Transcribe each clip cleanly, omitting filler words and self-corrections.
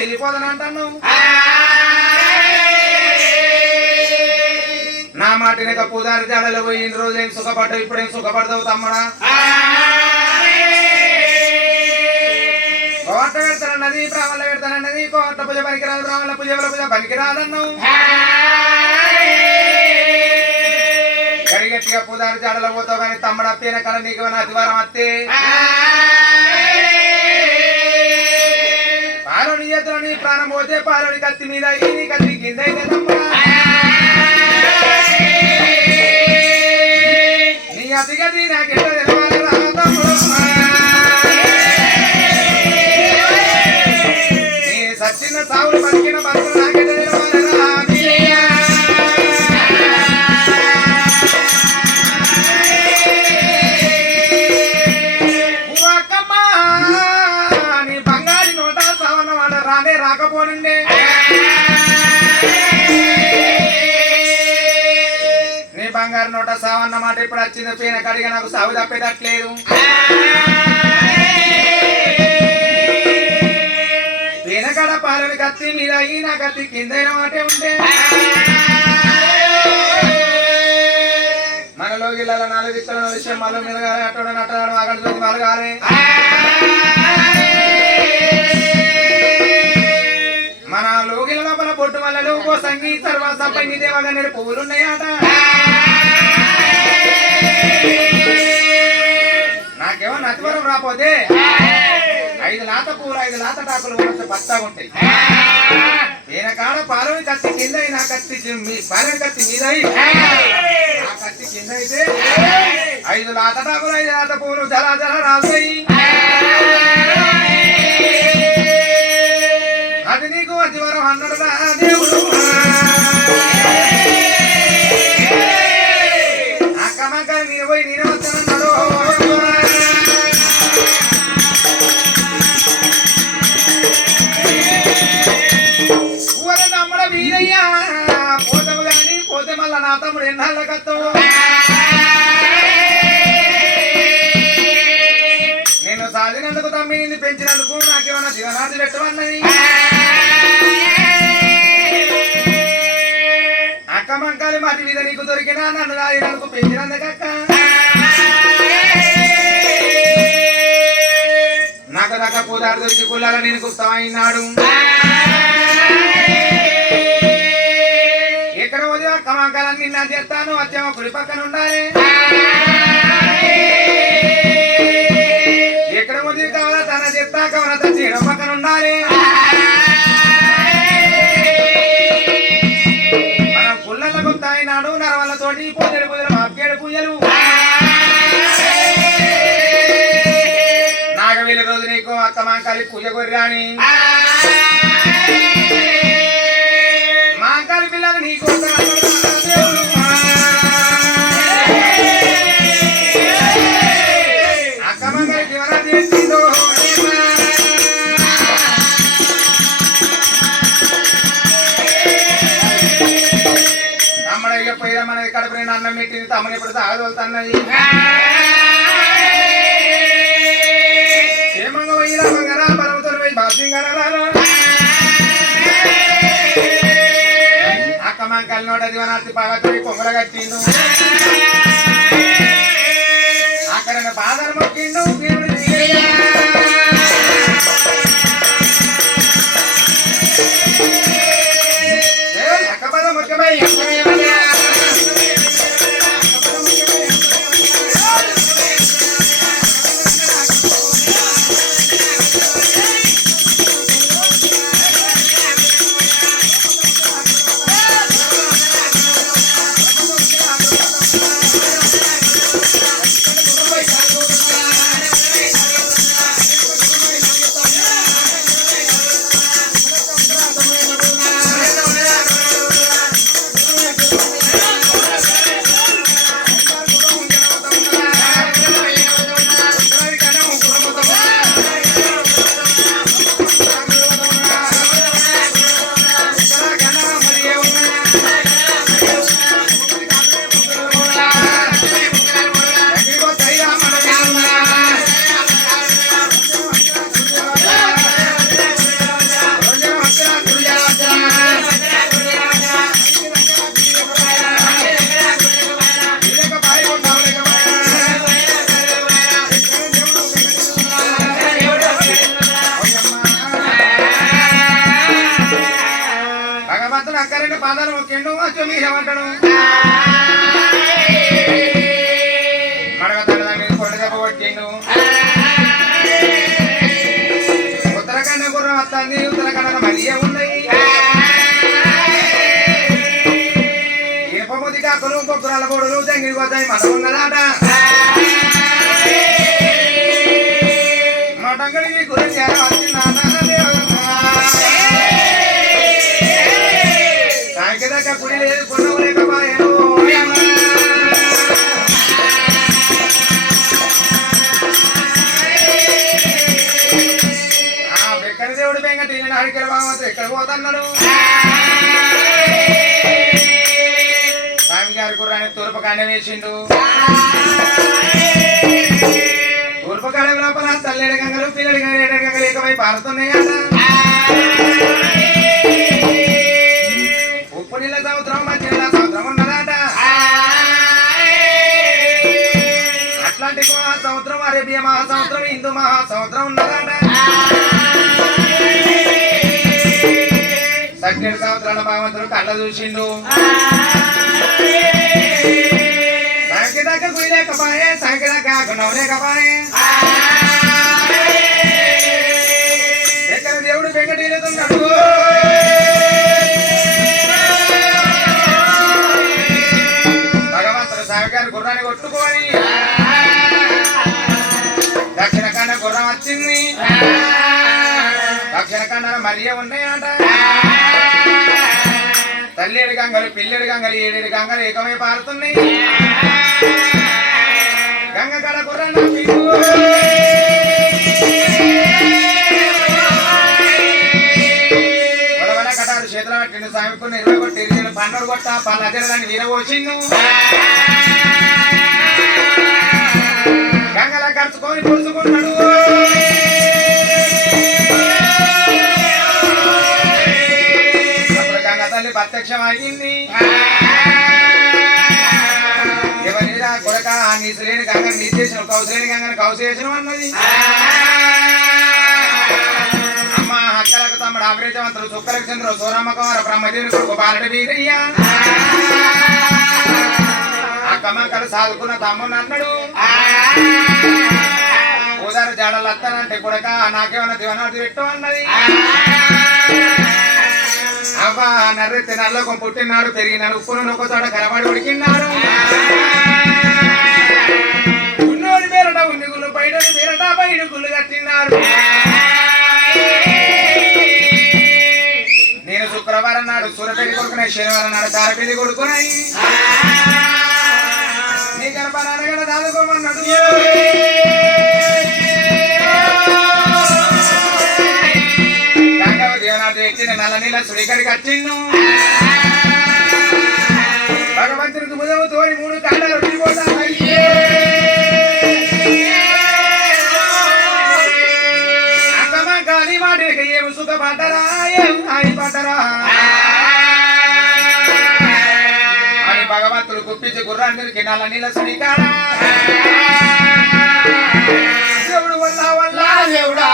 వెళ్ళిపోదనంటాను నా మాటినక పూజారి జాడలో పోయి ఇన్ని రోజులు ఏం సుఖపడ్డావు ఇప్పుడేం సుఖపడతావు తమ్ముడా కోట పెడతానన్నది బ్రాహ్మణ పెడతానన్నది కోట పూజ పనికిరాదు బ్రాహ్మణ పూజ పూజ పనికిరాదన్నావు గడిగట్టిగా పూజారి జాడలో పోతావు కానీ తమ్ముడు అప్పేన కల నీకు అతివారం అత్తే పాలోని చేతులు నీ ప్రాణం పోతే పాలోని కత్తి మీద నీ కత్తి కింద అయితే తమ్ముడా నీ అతిగతి నాకెట్ట తెలవాలి రా తమ్ముడు నీ సచ్చిన సావులు బతికిన బతులు నాకెట్ట తెలవాలి రా రాకపోనండి నీ బంగారు నోట సావన్న మాట ఇప్పుడు వచ్చింది పీన కడిగా నాకు సాగు తప్పేటట్లేదు పీన కడ పాలని కత్తి మీద నా కత్తి కిందైన మాటే ఉంటే మనలో గిళ్ళ నాలుగు విత్తన విషయం మళ్ళీ మీద అట్ట నట్టడం అక్కడ చూసి మలగాలి మన లోగిల లోపల బొట్టు వల్ల సంగీ తర్వాత పైని దేవగా నేడు పువ్వులున్నాయట కాకపోతే 5 లాత పూలు 5 లాత టాకులు పచ్చగా ఉంటాయి. ఈయన కాడ పాలవి కత్తి కింద నా కత్తి మీ పాలవి కత్తి మీద ఆ కత్తి కింద అయితే 5 లాత టాకులు 5 లాత పూలు జలా జల రాస్తాయి. అది నీకు అతివరం అన్నాడు దేవుడు. అక్కమక్క నేను పోయి నేనే వస్తానన్నాడు. తమ్ముడ వీరయ్యా పోతాము గాని పోతే మళ్ళా నా తమ్ముడు ఎన్నాళ్ళ కత్తో నేను సాధినందుకు తమ్మిని పెంచినందుకు నాకేమన్నా జీవనాది పెట్టమన్నది. అక్క మంకాలి మాటి మీద నీకు దొరికినా నన్ను దాగినందుకు పెంచినందుకక్క నాకు దాకా పోదారు దొరికి కుల్లాల నేను కుస్తామైనాడు. ఎక్కడ పోతే అక్క మంకాలని నిన్న చేస్తాను వచ్చేమో కుడి పక్కన ఉండాలి. ఎక్కడ పోతే కావాలా తన చేస్తా కావాలా తన చేయడం పక్కన ఉండాలి. మనం పుల్లల గుర్తాయినాడు నరవలతోటి పూజలు పూజలు మాకేడు పూజలు. నాగవేలి రోజు నీకు అక్క మాంకాలి పూజ కొర్రాని మాంకాలి పిల్లలు నీకు దేవుడు. అక్క మాంకాలి జీవనాన్ని చేసిందో తమ్ముడయ్య పోయినా మన కడుపు నేను అన్నం పెట్టింది తమ్ముని ఇప్పుడు తాగదోలుతున్నది. క్షేమంగా పోయినా మంగరా బలముతో పోయి బాసింగరా అక్క మంకాలి నోట జీవనార్థి పగతో కొంగల కట్టిండు. అక్కడ బాధలు మొక్కిండు దేవుడు. అక్క పద ముఖ్యమై భగవంతుడు అక్కరంటే పాదాలు మొక్కిండు వచ్చి మీరేమంటాడు. మడగ తన కొండ దెబ్బ కొట్టిండు. ఉత్తరాఖండ గుర్రం వస్తుంది ఉత్తరాఖండ మళ్ళీ ఉన్నాయి. ఇనుపముది కాకులు కొక్కురాల గోడులు జంగిరికి వస్తాయి మతం ఉన్నదాట. మటంగడికి గురించి సాంకేదాక కుడి లేదు కొన్నవు లేకపోయాను. ఎక్కడ దేవుడు బెంగటి అడిగిన భగవంతుడు ఎక్కడ పోతున్నాడు. స్వామి గారి గుర్రాన్ని తూర్పు కాండ వేసిండు. తూర్పు కాడ లోపల తల్లేడు గంగలు పిల్లడి గంగలు ఏకమై పారుతున్నాయి అట. ఉప్పు నీళ్ళ సముద్రం మంచి నీళ్ళ సముద్రం ఉన్నదట. అట్లాంటిక్ మహాసముద్రం అరేబియా మహాసముద్రం హిందూ మహాసముద్రం ఉన్నదట. సజ్ఞడు సంవత్సరాల భగవంతుడు కళ్ళ చూసిండు. సంఖ్య దగ్గర గుడి లేకపోయే సంఖ్య దగ్గర లేకపోయే వెంకటేలుతున్నాడు భగవంతుడు సావిగారు గుర్రాన్ని కొట్టుకొని దక్షిణ కన్న గుర్రం వచ్చింది దక్షిణ కన్న మరియ ఉన్నాయట తల్లేడు గంగలు పిల్లెడు గంగలు ఏడేడు గంగలు ఏకమై పారుతున్నాయి గంగ కడ గుర్రం కటారు చేతుల పట్టిండు సామికుని 20 కొట్టి 20 పండుగ కొట్ట పళ్ళ అజరదాన్ని వీరవోచిండు గంగల కరుచుకొని పొడుచుకున్నాడు అప్పుడు గంగ తల్లి ప్రత్యక్షం అయింది ఎవరిరా కొడక నీసులేని గంగను నీచేసిన కౌసేని గంగను కౌసేసిన అన్నది అమ్మ హక్కలకు తమ్ముడు అమరేజవంతుడు సుక్కలకు చంద్రుడు సూరమ్మ కుమార బ్రహ్మదేవుని కొడుకు బాలుడు వీరయ్య అక్కమ్మక్కలు సాదుకున్న తమ్ముడు అన్నాడు ఉదారు జాడలు వస్తానంటే కొడక నాకేమన్నా దివనాడు పెట్టు అన్నది అవ్వ నర్రెత్తి నల్లోకం పుట్టినాడు పెరిగినాడు ఉప్పును ఒక చోట కరబడి ఉడికినాడు ఉన్నోడి పేరట ఉన్నిగుళ్ళు బయటది పేరట బయట గుళ్ళు కట్టినాడు నేను శుక్రవారం నాడు సూరపల్లి కొడుకున్నాయి శనివారం నాడు తారపల్లి కొడుకున్నాయి నీ కనపడాలి దాదుకోమన్నాడు నల్ల నీళ్ళ సుడికడికి వచ్చిండు భగవంతునికి ముదము తోడి 3 కాళ్ళలు విడిపోతాయి అక్కమ్మ కాలి మాటకి ఏమి సుఖపడ్డరా ఏం హాయి పడ్డరా అని భగవంతుడు గుప్పించి గుర్రానికి నల్ల నీళ్ళ సుడికాడా దేవుడు వల్ల వల్ల దేవుడా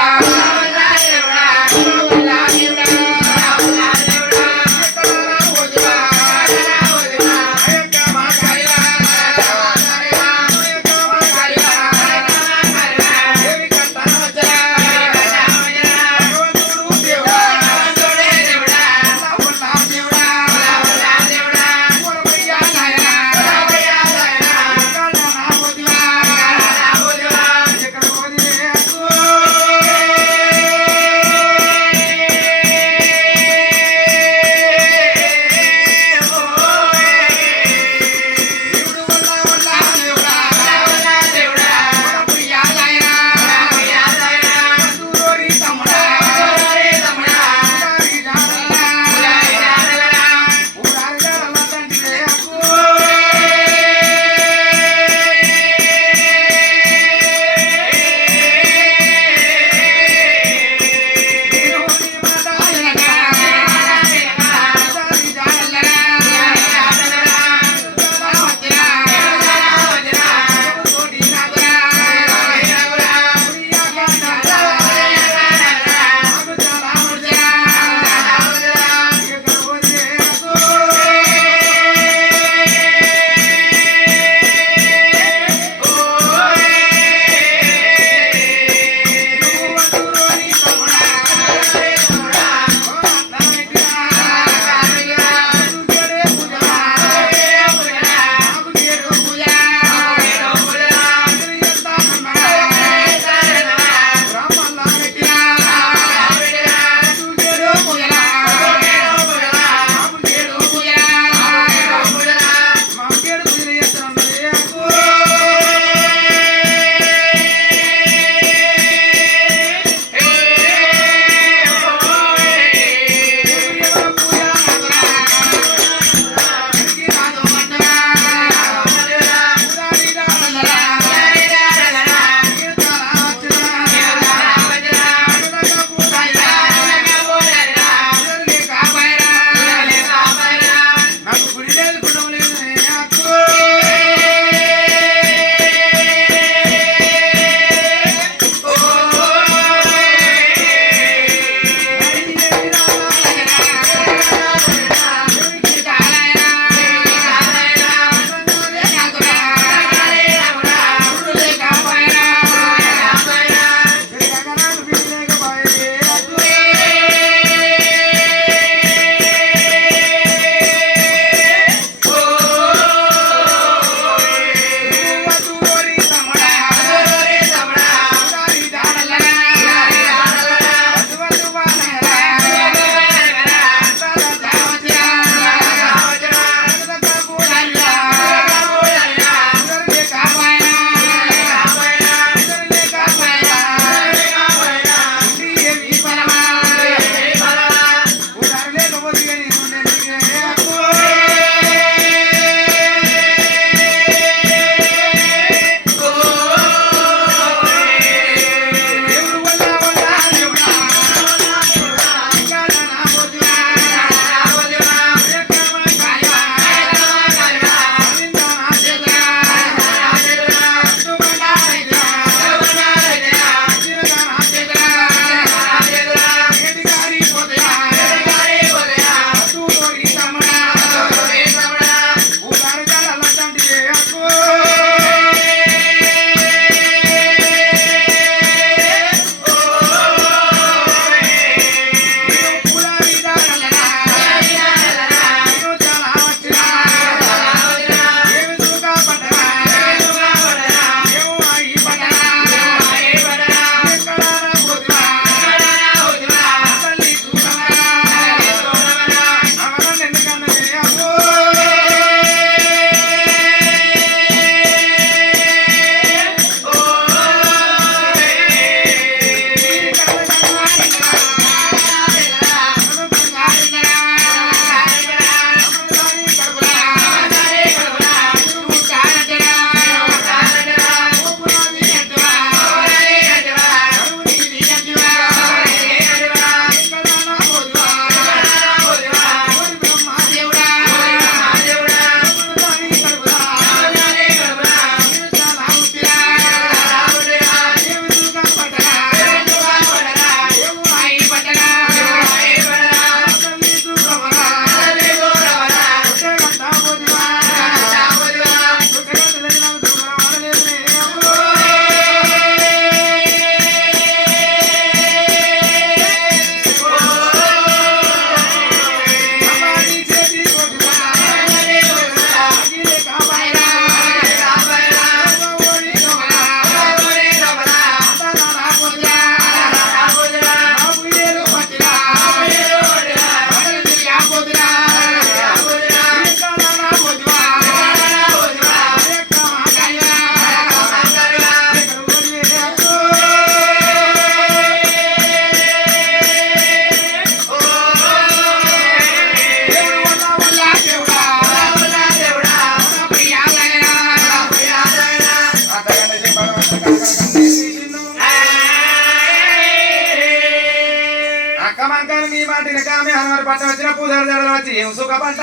అక్క మంకాలు నీ మాటిన కామె హనుమారు పట్టం వచ్చిన పూజలు జడలు వచ్చి ఏం సుఖపడ్డ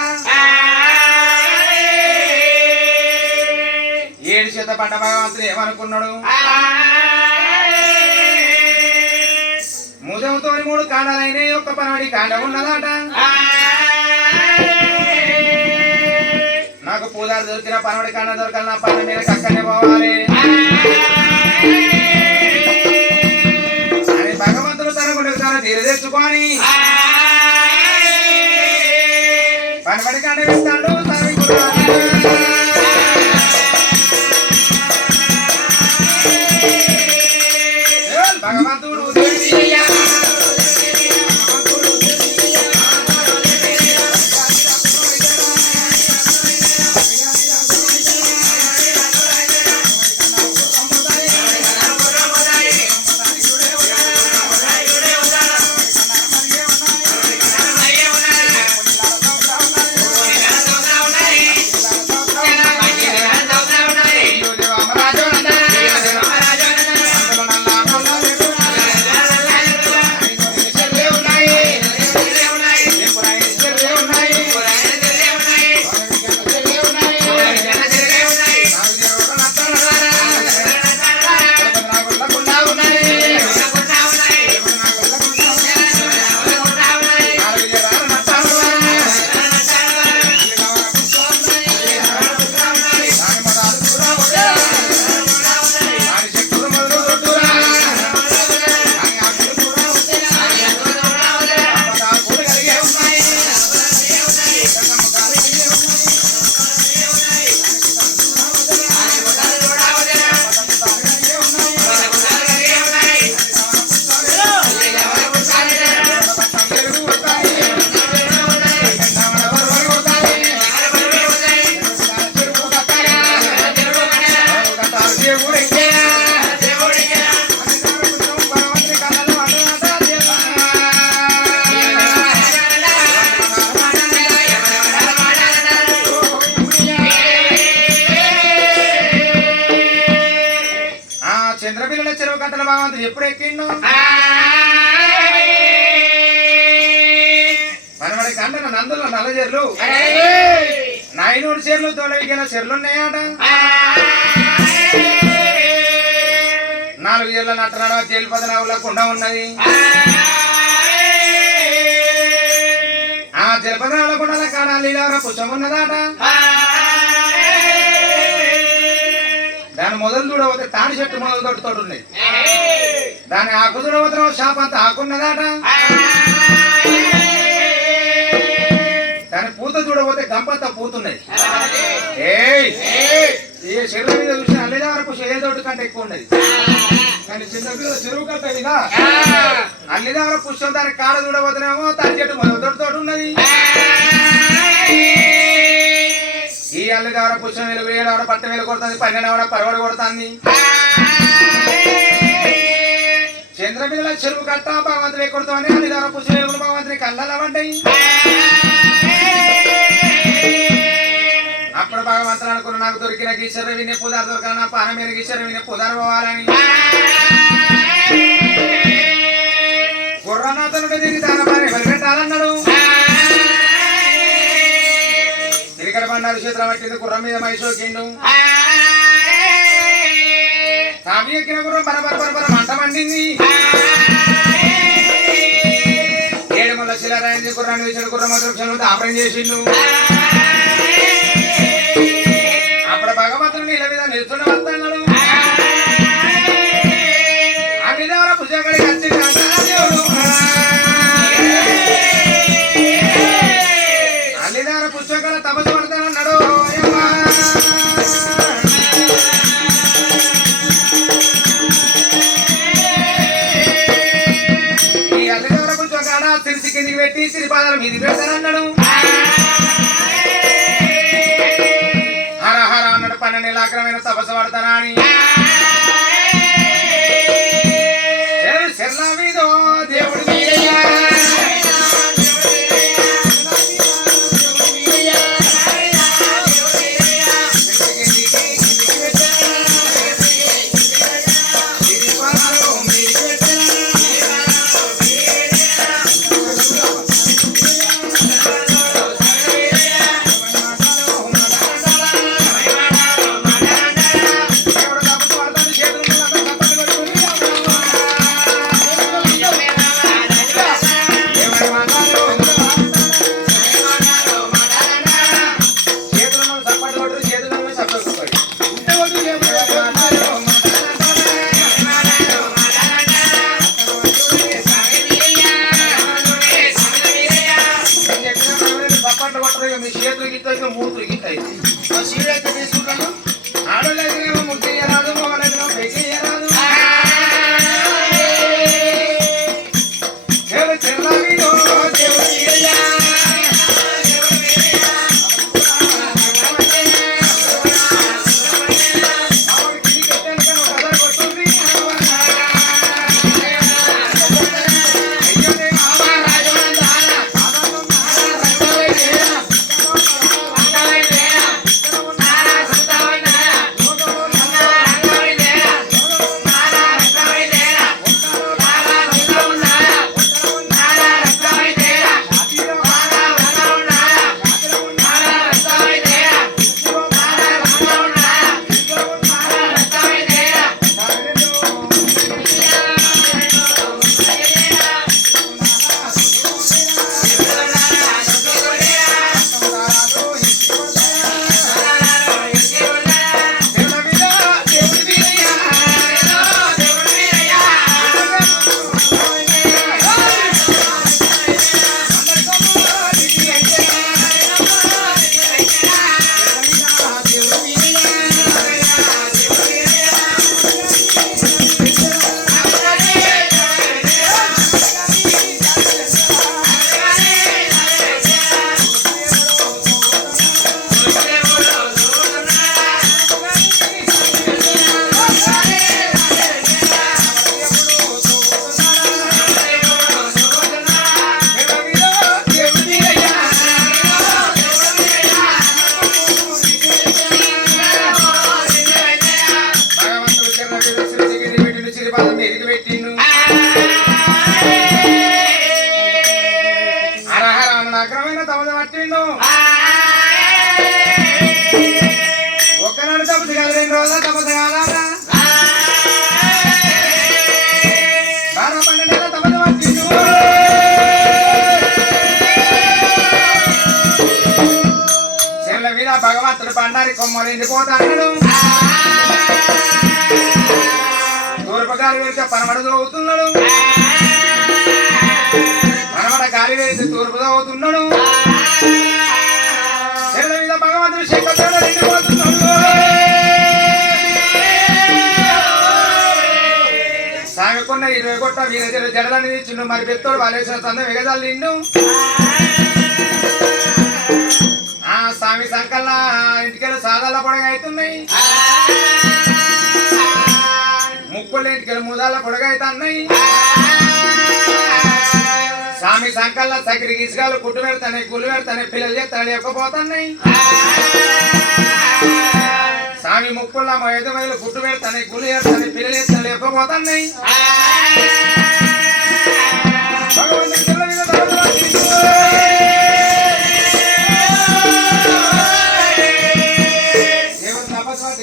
ఏడు చేత పడ్డ భగవంతుడు ఏమనుకున్నాడు ముదంతో 3 కాండాలైన ఒక్క పనవడి కాండ ఉన్నదాట నాకు పూజారు దొరికిన పనవడి కాండ దొరకాలి నా పని మీద కక్కనే పోవాలి అని భగవంతుడు తన గుండెకు తన తీరు తెచ్చుకొని పనవడి కాండ వేస్తాడు భగవంతుడు చంద్రపిల్లల చెరువు కట్టల భగవంతుడు ఎప్పుడు ఎక్కిండు మనమడి కంటన నందుల నల్ల చెర్లు 9 చెర్లు తొలగిన చెర్లున్నాయట 4 చెర్ల నట్టనడ తేలిపదనవుల కుండ ఉన్నది ఆ జలపదనవుల కుండల కాడాలీల పుష్పం ఉన్నదాట దాని మొదలు చూడబోతే తాడి చెట్టు మొదలు తోటి ఉన్నాయి దాని ఆకు చూడబోతే షాప్ అంతా ఆకున్నదాట దాని పూత చూడబోతే గంపంతా పూతున్నాయి ఈ చెరువు మీద చూసిన అల్లిదా వరకు తోటి కంటే ఎక్కువ ఉన్నది కానీ చిన్న చెరువు కట్టేదిగా అల్లిదా వరకు పుష్పం దాని కాడ చూడబోతేనేమో తాడి చెట్టు మొదలు తోటి ఉన్నది ఈ అల్లిదార పుష్పం వేలు 7 పట్ట వేలు కొడుతుంది 12 పరవడు కొడుతుంది చంద్రపిల్లల చెరువు కట్ట భగవంతుడు కొడుతామని అల్లిదార పుష్పం వేలు భగవంతుని కళ్ళ పడ్డాయి అప్పుడు భగవంతుడు అనుకున్న నాకు దొరికిన గీశ్వర వినే పుదారు దొరకాలి నా పాన మీద గీశ్వర వినే పుదారు పోవాలని గుర్రనాథనుడు తిరిగి తన పని పెట్టాలన్నాడు ఇక్కడ బండారు చేతుల పట్టింది గుర్రం మీద మైసోకిండు స్వామి ఎక్కిన గుర్రం బరబర మంట మండింది 7 ముళ్ళ శిలారాయింది గుర్రాన్ని వేసాడు గుర్రం వృక్షం ఆపరం చేసిండు అప్పుడు భగవంతుడు నీళ్ళ మీద నిల్చుని వస్తున్నాడు ఆ మీద పుస్తకానికి వచ్చింది అల్లిదార పుస్తకాల తపస్సు పడతానన్నాడు ఈ అల్లిదార పుస్తకాల తిరిసి కిందికి పెట్టి సిరిపాదాల మీది పెడతానన్నాడు హర హర అన్నాడు 12 నెలల తపస్సు పడతానా అని చెర్ల మీదో దేవుడి మీదయ్యా పదం మీదికి పెట్టిండు అరహరాను అగ్రమైన తమద పట్టిండు ఒక్కనాడు తపస్సు కాదు 2 రోజుల తపస్సు కాదా 12 ఏళ్ళ తపస్సు పట్టిండు చెర్ల మీద భగవంతుడు బండారి కొమ్మలు ఎండిపోతాడు తూర్పు గాలి వేస్తే పనమడు అవుతున్నాడు పనమడ గాలి వేస్తే తూర్పు అవుతున్నాడు చెర్ల మీద భగవంతుడు శంకరుడు ఎండిపోతున్నాడు సామెకున్న 20 కొట్ట వీర జడలని ఇచ్చిండు మరి పెత్తోడు బాలేశ్వర సందం ఎగజల్లిండు ఆ స్వామి సంకల్న ఇంటికెళ్ళి సాదాల పొడగ అవుతున్నాయి ముక్కుల ఇంటికెళ్ళి ముదాల పొడగ అవుతున్నాయి స్వామి సంకల్న సకిరి గిసుగాలు కుట్టు పెడతాయి గుళ్ళు పెడతాయి పిల్లలు చెప్తాడు ఎక్కపోతున్నాయి స్వామి ముక్కుల్లో 5 మైలు కుట్టు పెడతాయి గుళ్ళు పెడతాయి పిల్లలు చెప్తాడు ఎక్కపోతున్నాయి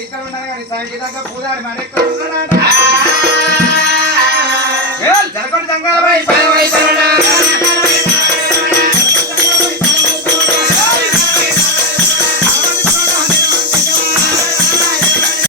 ఇక్కడ ఉన్నాను కానీ స్వామికి దగ్గర పూజారి మన ఎక్కడ ఉన్నాడు జనకొండ సంఘాలపై